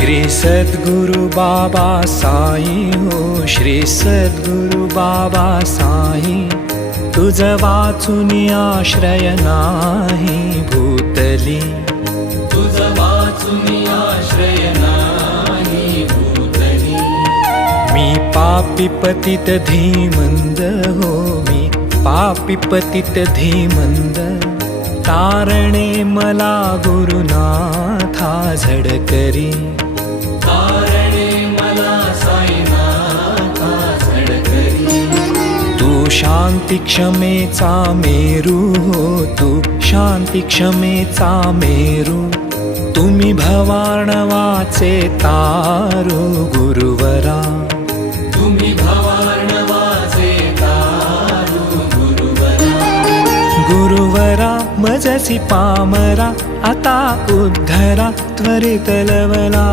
श्री सद्गुरु बाबा साई हो, श्री सद्गुरु बाबा साई, तुझ वाचून आश्रय नाही भूतली, तुझ वाचून आश्रय नाही भूतली। मी पापी पतित धीमंद हो, मी पापी पतित धीमंद, तारणे मला गुरुनाथा झडकरी, तारणे मला साईनाथा झडकरी। तू शांती क्षमेचा मेरू हो, तू शांती क्षमेचा मेरू, तुम्ही भवार्णवाचे तारू गुरुवरा, तुम्ही भवार्णवाचे तारू गुरुवरा। गुरुवरा मजसी पामरा, आता उद्धरा त्वरित लवला।